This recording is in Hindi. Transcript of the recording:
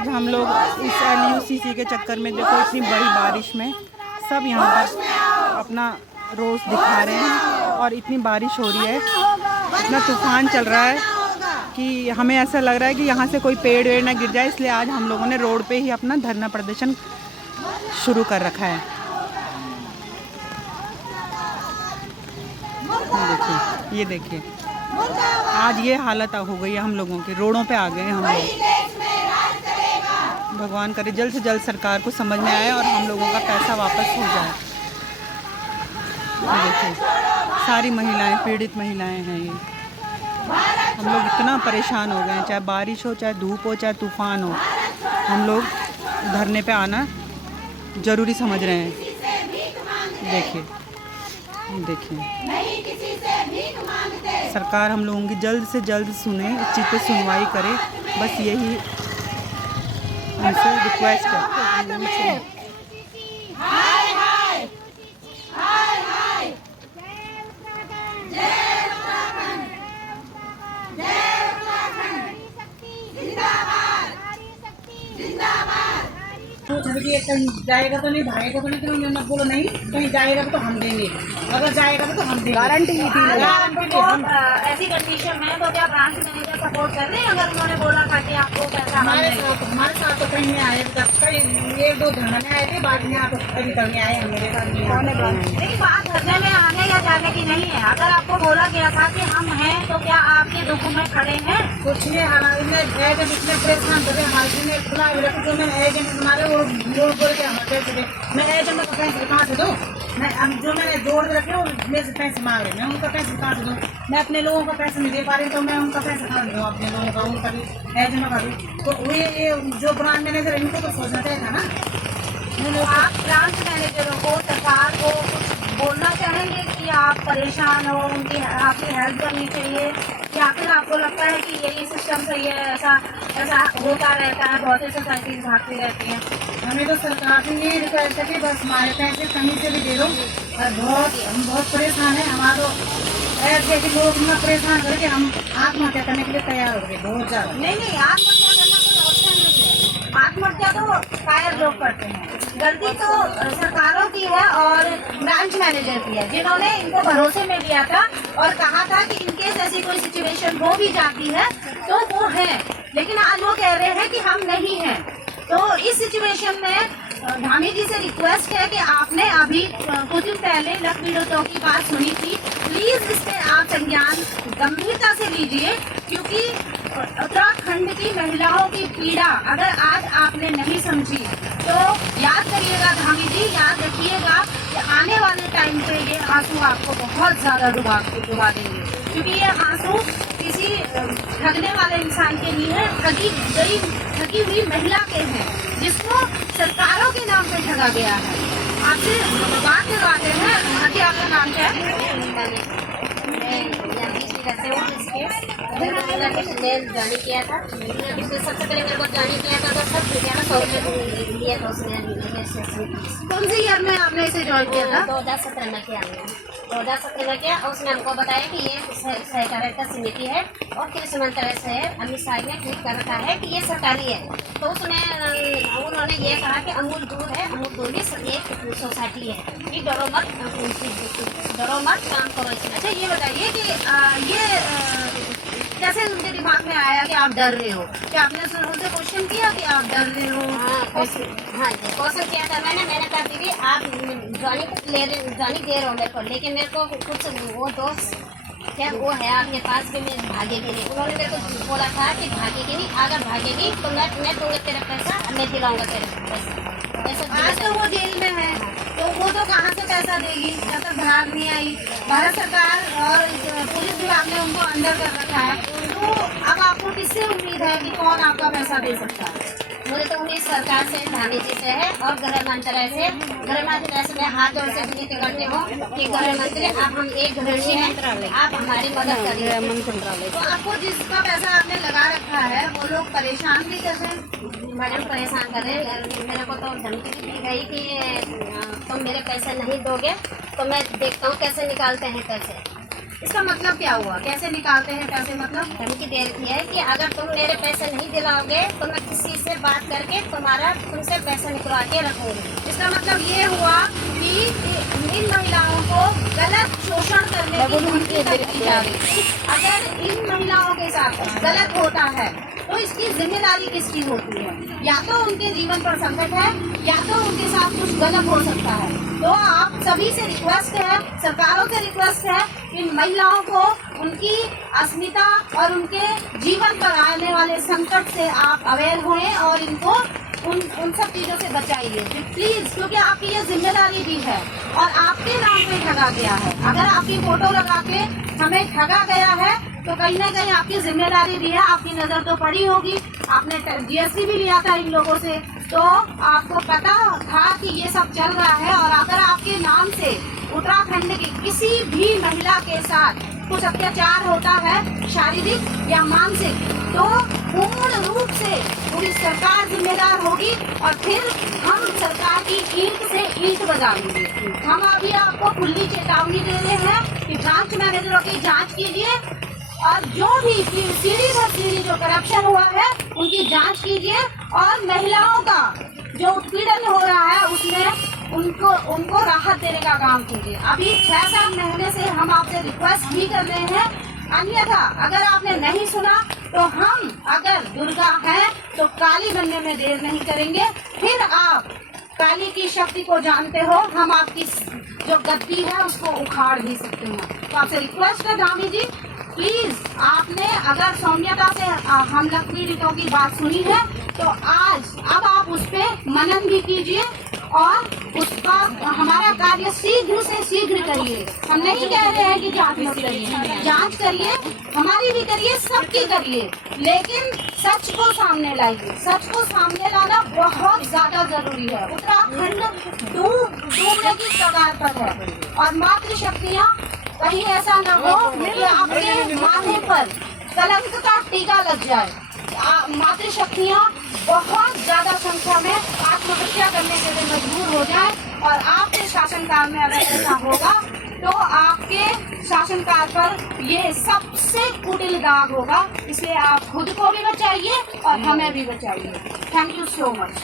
आज हम लोग इस LUCC के चक्कर में देखो इतनी बड़ी बारिश में सब यहाँ पर अपना रोज़ दिखा रहे हैं और इतनी बारिश हो रही है, इतना तूफान चल रहा है कि हमें ऐसा लग रहा है कि यहाँ से कोई पेड़ वेड़ ना गिर जाए, इसलिए आज हम लोगों ने रोड पे ही अपना धरना प्रदर्शन शुरू कर रखा है। ये देखिए आज ये हालत हो गई है हम लोगों की, रोडों पे आ गए हैं हम लोग। भगवान करे जल्द से जल्द सरकार को समझ में आए और हम लोगों का पैसा वापस हो जाए। ये देखिए सारी महिलाएं, पीड़ित महिलाएं हैं ये। हम लोग इतना परेशान हो गए हैं, चाहे बारिश हो, चाहे धूप हो, चाहे तूफान हो, हम लोग धरने पे आना ज़रूरी समझ रहे हैं। देखिए सरकार हम लोगों की जल्द से जल्द सुने, इस चीज़ पे सुनवाई करे, बस यही उनसे रिक्वेस्ट है। कहीं जाएगा तो नहीं, भागेगा तो नहीं, तो मैं बोलो नहीं, कहीं जाएगा तो हम देंगे, अगर जाएगा तो हम देंगे, गारंटी थी। ऐसी कंडीशन में तो क्या ब्रांच मैनेजर सपोर्ट कर रहे हैं? अगर उन्होंने बोला था कि आपको पैसा हमारे साथ तो कहीं नहीं आए, कई 1-2 धरने आए थे, बाद में आप कभी कभी आए मेरे साथ। लेकिन बात धरने में आने या जाने की नहीं है। अगर आपको बोला गया था कि हम हैं तो क्या आपके दुख में खड़े हैं? कुछ नहीं, हमारे एजेंट इतने परेशान थे, हमारे खुला जो मैं एजेंट हमारे वो बोल के हमारे पैसे दे, मैं एजेंट को पैसे कहाँ से दूँ? मैं जो मैंने जोड़ के रखे मेरे से पैसे मांग रहे, मैं उनका पैसे कहाँ से दूँ? मैं अपने लोगों का पैसे नहीं दे पा रही, तो मैं उनका पैसे कहाँ दूँ? अपने लोगों का, उनका भी एजेंट का भी। तो ये जो ब्रांच मैनेजर है इनको तो सोचना चाहिए था ना। आप ब्रांच मैनेजरों को, सरकार को कुछ बोलना चाहेंगे कि आप परेशान हो, उनकी आपकी हेल्प करनी चाहिए, या फिर आपको लगता है कि यही सिस्टम सही है, ऐसा होता रहता है, बहुत सी सोसाइटीज भागती रहती हैं? हमें तो सरकार से ये रिक्वेस्ट है कि बस हमारे पैसे कहीं से भी दे दो। और हम बहुत परेशान है, हमारा ऐसे कि लोग इतना परेशान करके हम आत्महत्या करने के लिए तैयार हो गए, बहुत ज़्यादा। नहीं, आत्महत्या करना कोई ऑप्शन नहीं है। आत्महत्या तो शायद लोग करते हैं। गलती तो सरकारों की है और ब्रांच मैनेजर की है, जिन्होंने इनको भरोसे में लिया था और कहा था कि इनकेस ऐसी कोई सिचुएशन हो भी जाती है तो वो है, लेकिन आज वो कह रहे हैं कि हम नहीं हैं। तो इस सिचुएशन में धामी जी से रिक्वेस्ट है कि आपने अभी कुछ दिन पहले लखवीडो चौक की बात सुनी थी, प्लीज इस पे आप संज्ञान गंभीरता से लीजिए, क्योंकि उत्तराखंड की महिलाओं की पीड़ा अगर आज आपने नहीं समझी तो याद करिएगा धामी जी, याद रखिएगा कि आने वाले टाइम पे ये आंसू आपको बहुत ज्यादा डुबा देंगे, क्योंकि ये आंसू किसी ठगने वाले इंसान के नहीं है, ठगी हुई महिला के हैं, जिसको सरकारों के नाम पे ठगा गया है। आपसे बात करवाते हैं। आगे आपका नाम क्या है? जाने किया था, सबसे पहले मेरे को जाने किया था तो सब लिया था, 100 लिया था उसने। कौन से ईयर में आपने इसे ज्वाइन किया था? 2017 में किया हमने, 2017 में किया। और उसने हमको बताया कि ये सहकारिता समिति है और कृषि मंत्रालय से है, अमित शाह ने ट्वीट कर रखा है कि ये सरकारी है। तो उन्होंने ये कहा कि अमूल दूध है, अमूल दूध भी एक सोसाइटी है, कि डरो मत काम करो इसमें। अच्छा ये बताइए कि ये कैसे उनके दिमाग में आया कि आप डर रहे हो? क्या आपने उनसे क्वेश्चन किया कि आप डर रहे हो? हाँ जी, क्वेश्चन किया था मैंने कहा दीदी आप ज्वाइनिंग दे रहे हो मेरे को, लेकिन मेरे को कुछ वो दोस्त क्या वो है आपके पास कि मैं भागेगी नहीं। उन्होंने मेरे को बोला था कि भागेगी नहीं, अगर भागेगी तो मैं दूंगा तेरा पैसा, मैं दिलाऊंगा तेरा पैसा। आज तो वो जेल में है, तो वो तो कहाँ से पैसा देगी जब तक भाग नहीं आई? भारत सरकार और पुलिस विभाग ने उनको अंदर कर रखा है, तो अब आपको किससे उम्मीद है कि कौन आपका पैसा दे सकता है? मुझे तो उम्मीद सरकार से, धामी जी से है और गृह मंत्रालय से। गृह मंत्रालय से मैं हाथ जोड़ से विनती करती हूँ कि गृह मंत्री आप हम एक गृहिणी हैं, आप हमारी मदद करिए। तो आपको जिसका पैसा आपने लगा रखा है वो लोग परेशान भी कर रहे हैं? मैडम परेशान कर रहे हैं, मेरे को तो धमकी दी गई कि तुम मेरे पैसे नहीं दोगे तो मैं देखता हूँ कैसे निकालते हैं पैसे। इसका मतलब क्या हुआ? कैसे निकालते हैं पैसे? मतलब धमकी दे रही है कि अगर तुम मेरे पैसे नहीं दिलाओगे तो मैं किसी से बात करके तुमसे पैसे निकलवा के रखूंगी। इसका मतलब ये हुआ कि इन महिलाओं को गलत शोषण करने की धमकी दी जा रही है। अगर इन महिलाओं के साथ गलत होता है तो इसकी जिम्मेदारी किसकी होती है? या तो उनके जीवन पर संकट है या तो उनके साथ कुछ गलत हो सकता है। तो आप सभी से रिक्वेस्ट है, सरकारों से रिक्वेस्ट है, इन महिलाओं को उनकी अस्मिता और उनके जीवन पर आने वाले संकट से आप अवेयर होएं और इनको उन सब चीजों से बचाइए प्लीज, क्योंकि आपकी ये जिम्मेदारी भी है और आपके नाम पे ठगा गया है। अगर आपकी फोटो लगा के हमें ठगा गया है तो कहीं ना कहीं आपकी जिम्मेदारी भी है, आपकी नजर तो पड़ी होगी। आपने GST भी लिया था इन लोगों से, तो आपको पता था कि ये सब चल रहा है। और अगर आपके नाम से उत्तराखंड की किसी भी महिला के साथ कुछ अत्याचार होता है, शारीरिक या मानसिक, तो पूर्ण रूप से पूरी सरकार जिम्मेदार होगी और फिर हम सरकार की ईंट से ईंट बजाएंगे। हम अभी आपको खुली चेतावनी दे रहे हैं कि ब्रांच मैनेजरों की जांच कीजिए और जो भी सीढ़ी पर सीढ़ी जो करप्शन हुआ है उनकी जांच कीजिए और महिलाओं का जो उत्पीड़न हो रहा है उसमें उनको राहत देने का काम कीजिए। अभी 6-7 महीने से हम आपसे रिक्वेस्ट भी कर रहे हैं, अन्यथा अगर आपने नहीं सुना तो हम अगर दुर्गा हैं तो काली बनने में देर नहीं करेंगे। फिर आप काली की शक्ति को जानते हो, हम आपकी जो गद्दी है उसको उखाड़ भी सकते हैं। तो आपसे रिक्वेस्ट है धामी जी, प्लीज आपने अगर सौम्यता से हम लोग पीड़ितों की बात सुनी है तो अब आप उस पर मनन भी कीजिए और उसका हमारा कार्य शीघ्र से शीघ्र करिए। हम नहीं कह रहे हैं कि जांच मत करिए, जांच करिए, हमारी भी करिए, सबकी करिए, लेकिन सच को सामने लाइए। सच को सामने लाना बहुत ज्यादा जरूरी है। उत्तराखंड डूबने की कगार पर है और मातृशक्तियाँ कहीं ऐसा न हो कि आपके माथे पर कलंक का टीका लग जाए। मातृशक्तियाँ बहुत ज्यादा संख्या में आत्महत्या करने के लिए मजबूर हो जाए और आपके शासनकाल में अगर ऐसा होगा तो आपके शासनकाल पर ये सबसे कुटिल दाग होगा। इसलिए आप खुद को भी बचाइए और हमें भी बचाइए। Thank you so much.